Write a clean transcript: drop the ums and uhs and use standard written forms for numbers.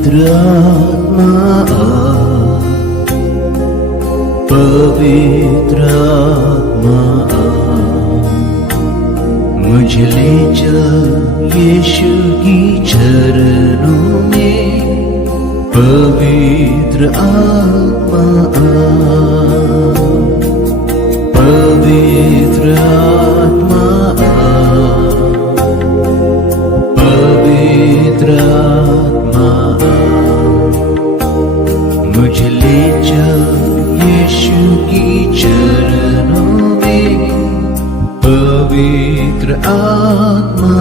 पवित्र आत्मा पवित्र आत्मा मुझे ले चल यीशु की चरणों में। पवित्र आत्मा पवित्र आत्मा पवित्र आत्मा मुझे ले चल यीशु की चरणों में। पवित्र आत्मा